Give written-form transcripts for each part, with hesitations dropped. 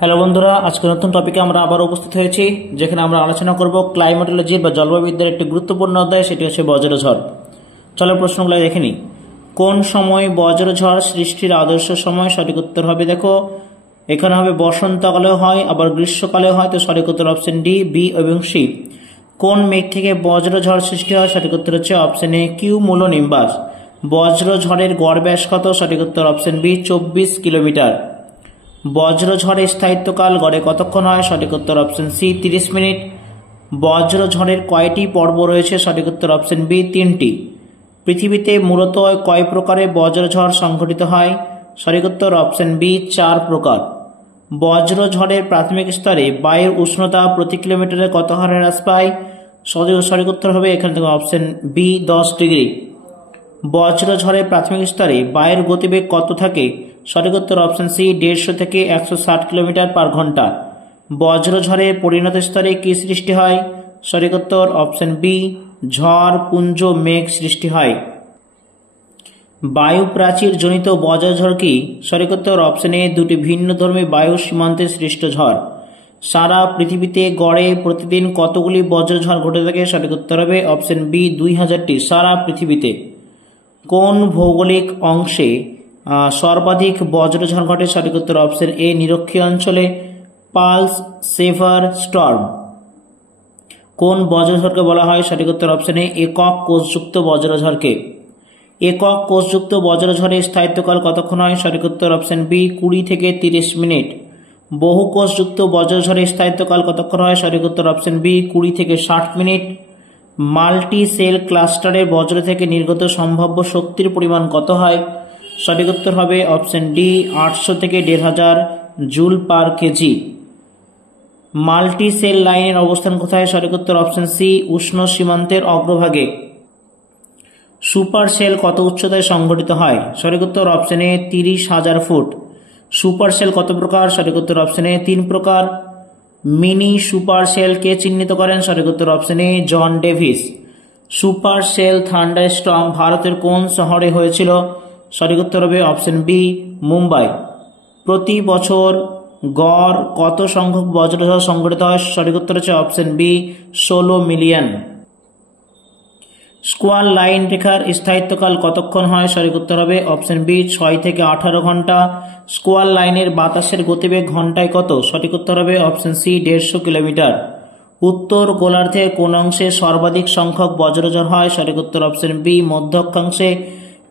Hello বন্ধুরা, আজকে নতুন টপিকে আমরা আবার উপস্থিত হয়েছি, যেখানে আমরা আলোচনা করব ক্লাইমেটোলজি বা জলবায়ুবিদ্যার একটি গুরুত্বপূর্ণ অধ্যায়, সেটি হচ্ছে বজ্রঝড়। চলো প্রশ্নগুলো দেখে নিই। কোন সময় বজ্রঝড় সৃষ্টির আদর্শ সময়? সঠিক উত্তর হবে, দেখো এখানে হবে বসন্তকালেও হয়, আবার গ্রীষ্মকালেও হয়। তো সঠিক উত্তর অপশন ডি, বি এবং সি। কোন মেঘ থেকে বজ্রঝড় সৃষ্টি হয়? সঠিক উত্তর হচ্ছে অপশন এ, কিউমুলোনিম্বাস। বজ্রঝড়ের গড় ব্যাস কত? সঠিক উত্তর অপশন বি, 24 কিলোমিটার। বজ্রঝড়ের স্থায়িত্বকাল গড়ে কতক্ষণ হয়? সঠিক উত্তর অপশন সি, 30 মিনিট। বজ্রঝড়ের কয়টি পর্ব রয়েছে? সঠিক উত্তর অপশন বি, 3টি। পৃথিবীতে মূলত কয় প্রকারের বজ্রঝড় সংঘটিত হয়? সঠিক উত্তর অপশন বি, 4 প্রকার। বজ্রঝড়ের প্রাথমিক স্তরে বায়ুর উষ্ণতা প্রতি কিলোমিটারে কত হারে হ্রাস পায়? সঠিক উত্তর হবে এখান থেকে অপশন বি, 10 ডিগ্রি। বজ্রঝড়ের প্রাথমিক স্তরে বায়ুর গতিবেগ কত থাকে? সঠিক উত্তর অপশন সি, 150 থেকে 160 কিলোমিটার পার ঘন্টা। বজ্রঝড়ের পরিণত স্তরে কি সৃষ্টি হয়? সঠিক উত্তর অপশন বি, ঝড় পুঞ্জ মেঘ সৃষ্টি হয়। বায়ু প্রাচীর জনিত বজ্রঝড় কি? সঠিক উত্তর অপশন এ, দুটি ভিন্নধর্মী বায়ু সীমান্তে সৃষ্ট ঝড়। সারা পৃথিবীতে গড়ে প্রতিদিন কতগুলি বজ্রঝড় ঘটে থাকে? সঠিক উত্তর হবে অপশন বি, 2000টি সারা পৃথিবীতে। কোন ভৌগোলিক অংশে সর্বাধিক বজ্রঝড় ঘটে? সঠিক উত্তর অপশন এ, নিরক্ষীয় অঞ্চলে। পালস সেভার স্টর্ম। কোন বজ্রঝড়কে বলা হয়? সঠিক উত্তর অপশন এ, একক কোষযুক্ত বজ্রঝড়কে। একক কোষযুক্ত বজ্রঝড়ের স্থায়িত্বকাল কতক্ষণ হয়? সঠিক উত্তর অপশন বি, 20 থেকে 30 মিনিট। বহু কোষযুক্ত বজ্রঝড়ের স্থায়িত্বকাল কতক্ষণ হয়? সঠিক উত্তর অপশন বি, 20 থেকে 60 মিনিট। মাল্টি সেল ক্লাস্টারের বজ্র থেকে নির্গত সম্ভাব্য শক্তির পরিমাণ কত হয়? সঠিক উত্তর হবে অপশন ডি, 800 থেকে 1500 joule per KG. Multi cell লাইনের অবস্থান কোথায়? সঠিক উত্তর অপশন সি, উষ্ণ সীমান্তের অগ্রভাগে। সুপার সেল কত উচ্চতায় সংঘটিত হয়? সঠিক উত্তর option A, 30,000 foot. Super cell কত প্রকার? সঠিক উত্তর অপশন এ, 3 প্রকার। মিনি সুপার সেল কে চিহ্নিত করেন? সঠিক উত্তর option A, John Davis. Super cell thunderstorm ভারতের কোন শহরে হয়েছিল? সঠিক উত্তর হবে অপশন বি, মুম্বাই। প্রতি বছর গড় কত সংখ্যক বজ্রঝড় সংঘটিত হয়? সঠিক উত্তর হচ্ছে option B, 16 million. Squall line রেখার স্থায়িত্বকাল কতক্ষণ হয়? সঠিক উত্তর হবে অপশন বি, 6 থেকে 18 ঘন্টা। স্কোয়ার লাইনের বাতাসের গতিবেগ ঘন্টায় কত? সঠিক উত্তর হবে অপশন সি, 150 কিলোমিটার। উত্তর গোলার্ধে কোন অংশে সর্বাধিক সংখ্যক বজ্রঝড় হয়? সঠিক উত্তর অপশন বি, মধ্য অক্ষাংশে।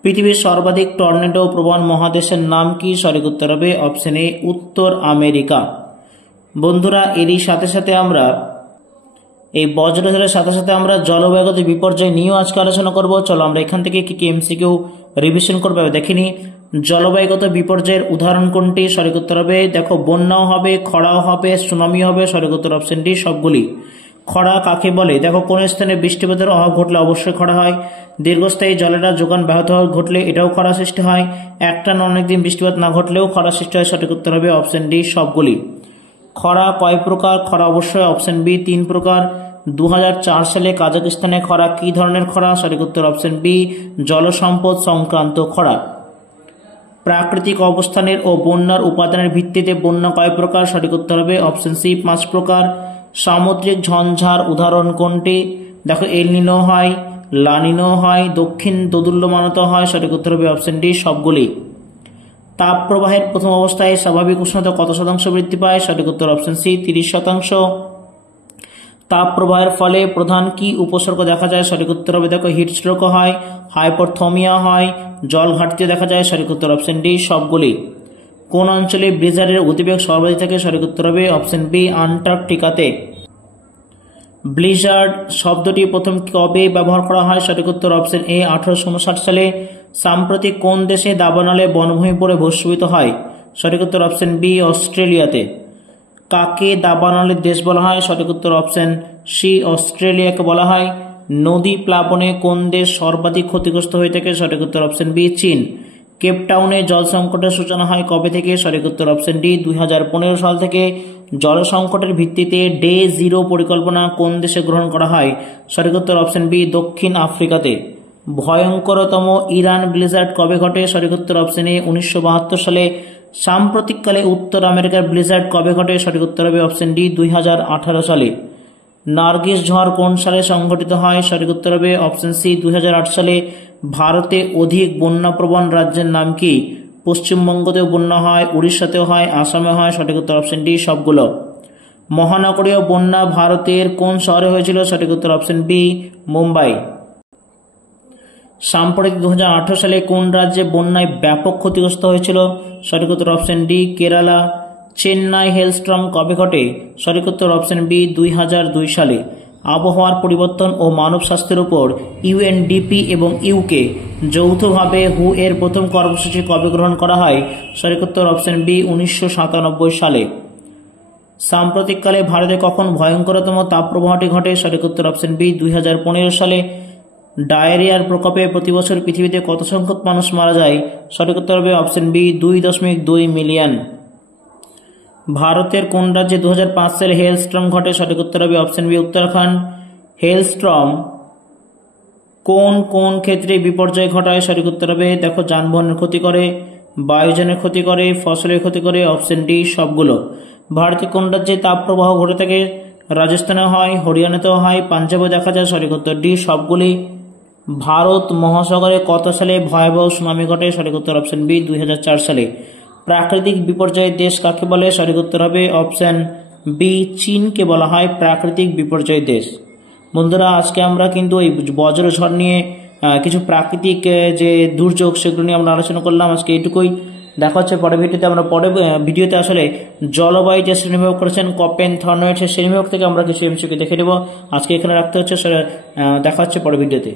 পৃথিবীর সর্বাধিক টর্নেডো প্রবণ মহাদেশের নাম কি? সঠিক উত্তর হবে অপশন এ, উত্তর আমেরিকা। বন্ধুরা, এরই সাথে সাথে আমরা এই বজ্রঝড়ের সাথে সাথে আমরা জলবায়ুগত বিপর্যয় নিয়েও আজকে আলোচনা করব। চলো আমরা এখান থেকে কি কি এমসিকিউ রিভিশন করবো দেখিনি। জলবায়ুগত বিপর্যয়ের উদাহরণ কোনটি? সঠিক উত্তর হবে, দেখো বন্যাও হবে, খরাও হবে, সুনামি হবে। সঠিক উত্তর অপশন ডি, সবগুলি। খরা কাকে বলে? দেখো কোন স্থানে বৃষ্টিপাতের অভাব ঘটলে অবশ্যই খরা হয়। দীর্ঘস্থায়ী জলের যোগান ব্যাহত ঘটলে এটাও খরা সৃষ্টি হয়। একটানা অনেকদিন বৃষ্টিপাত না ঘটলেও খরা সৃষ্টি হয়। সঠিক উত্তর হবে অপশন ডি, সবগুলি। খরা কয় প্রকার? খরা অবশ্যই অপশন বি, 3 প্রকার। 2004 সালে কাজাকিস্তানে খরা কি ধরনের খরা? সঠিক উত্তর অপশন বি, জলসম্পদ সংক্রান্ত খরা। প্রাকৃতিক অবস্থানের ও বন্যার উপাদানের ভিত্তিতে বন্যা কয় প্রকার? সঠিক উত্তর হবে অপশন সি, 5 প্রকার। সামুদ্রিক ঝঞ্ঝার উদাহরণ কোনটি? দেখো এল নিনো হয়, লানিনো হয়, দক্ষিণ দোদুল্যমানত হয়। সঠিক উত্তর হবে অপশন ডি, সবগুলি। তাপ প্রবাহের প্রথম অবস্থায় স্বাভাবিক উষ্ণতা কত শতাংশ বৃদ্ধি পায়? সঠিক উত্তর অপশন সি, 30%। তাপ প্রবাহের ফলে প্রধান কি উপসর্গ দেখা যায়? সঠিক উত্তর হবে, দেখো হিটস্ট্রোক হয়, হাইপোথর্মিয়া হয়, জল ঘাটতিও দেখা যায়। সঠিক উত্তর অপশন ডি, সবগুলি। কোন অঞ্চলে ব্লিজার্ডের গতিবেগ সর্বাধিক থাকে? সঠিক উত্তর হবে অপশন বি, আন্টার্কটিকাতে। ব্লিজার্ড শব্দটি প্রথম কবে ব্যবহার করা হয়? সঠিক উত্তর অপশন এ, 1859 সালে। সাম্প্রতিক কোন দেশে দাবানলে বনভূমি পড়ে ভস্মীভূত হয়? সঠিক উত্তর অপশন বি, অস্ট্রেলিয়াতে। কাকে দাবানলের দেশ বলা হয়? সঠিক উত্তর অপশন সি, অস্ট্রেলিয়াকে বলা হয়। নদী প্লাবনে কোন দেশ সর্বাধিক ক্ষতিগ্রস্ত হয়ে থাকে? সঠিক উত্তর অপশন বি, চীন। কেপটাউনে জল সংকটের সূচনা হয় কবে থেকে? সঠিক উত্তর অপশন ডি, 2015 সাল থেকে। জল সংকটের ভিত্তিতে ডে জিরো পরিকল্পনা কোন দেশে গ্রহণ করা হয়? সঠিক উত্তর অপশন বি, দক্ষিণ আফ্রিকাতে। ভয়ঙ্করতম ইরান ব্লিজার্ড কবে ঘটে? সঠিক উত্তর অপশন এ, 1972 সালে। সাম্প্রতিককালে উত্তর আমেরিকার ব্লিজার্ড কবে ঘটে? সঠিক উত্তর হবে অপশন ডি 2018 সালে। নার্গিস ঝড় কোন সালে সংঘটিত হয়? সঠিক উত্তর হবে অপশন সি 2008 সালে। ভারতে অধিক বন্যাপ্রবণ রাজ্যের নাম কি? পশ্চিমবঙ্গতেও বন্যা হয়, উড়িষ্যাতেও হয়, আসামে হয়। সঠিক উত্তর অপশন ডি সবগুলো। মহানগরীয় বন্যা ভারতের কোন শহরে হয়েছিল? সঠিক উত্তর অপশন বি মুম্বাই। সাম্প্রতিক 2018 সালে কোন রাজ্যে বন্যায় ব্যাপক ক্ষতিগ্রস্ত হয়েছিল? সঠিক উত্তর অপশন ডি কেরালা। চেন্নাই হেলস্টর্ম কবে ঘটে? সঠিক উত্তর অপশন বি 2002 সালে। আবহাওয়ার পরিবর্তন ও মানব স্বাস্থ্যের উপর ইউএনডিপি এবং ইউকে যৌথভাবে হু এর প্রথম কর্মসূচি কবে গ্রহণ করা হয়? সঠিক উত্তর অপশন বি 1997 সালে। সাম্প্রতিককালে ভারতে কখন ভয়ঙ্করতম তাপপ্রবাহটি ঘটে? সঠিক উত্তর অপশন বি 2015 সালে। ডায়রিয়ার প্রকোপে প্রতি বছর পৃথিবীতে কত সংখ্যক মানুষ মারা যায়? সঠিক উত্তর হবে অপশন বি 2.2 মিলিয়ন। ভারতের কোন রাজ্যে 2005 সালে হেলস্টর্ম ঘটে? সঠিক উত্তর হবে অপশন বি উত্তরাখণ্ড। হেলস্টর্ম কোন কোন ক্ষেত্রে বিপর্যয় ঘটায়? সঠিক উত্তর হবে দেখো যানবাহনের ক্ষতি করে, বায়ুজনের ক্ষতি করে, ফসলের ক্ষতি করে। অপশন ডি সবগুলো। ভারতের কোন রাজ্যে তাপপ্রবাহ ঘটে থাকে? রাজস্থানে হয়, হরিয়ানাতেও হয়, পাঞ্জাবে দেখা যায়। সঠিক উত্তর ডি সবগুলি। ভারত মহাসাগরে কত সালে ভয়াবহ সুনামি ঘটে? সঠিক উত্তর অপশন বি 2004 সালে। প্রাকৃতিক বিপর্যয়ের দেশ কাকে বলে? সঠিক উত্তর হবে অপশন বি চীনকে বলা হয় প্রাকৃতিক বিপর্যয় দেশ। বন্ধুরা, আজকে আমরা কিন্তু এই বজ্রঝড় নিয়ে কিছু প্রাকৃতিক যে দুর্যোগ সেগুলো নিয়ে আমরা আলোচনা করলাম। আজকে এইটুকুই। দেখা হচ্ছে পরের ভিডিওতে। আমরা পরের ভিডিওতে আসলে জলবায়ু যে শ্রেণীবিভাগ করেছেন কপেন থর্নওয়েট সেই শ্রেণীবিভাগ থেকে আমরা কিছু এমসিকিউ দেখে নেব। আজকে এখানে রাখতে হচ্ছে। দেখা হচ্ছে পরের ভিডিওতে।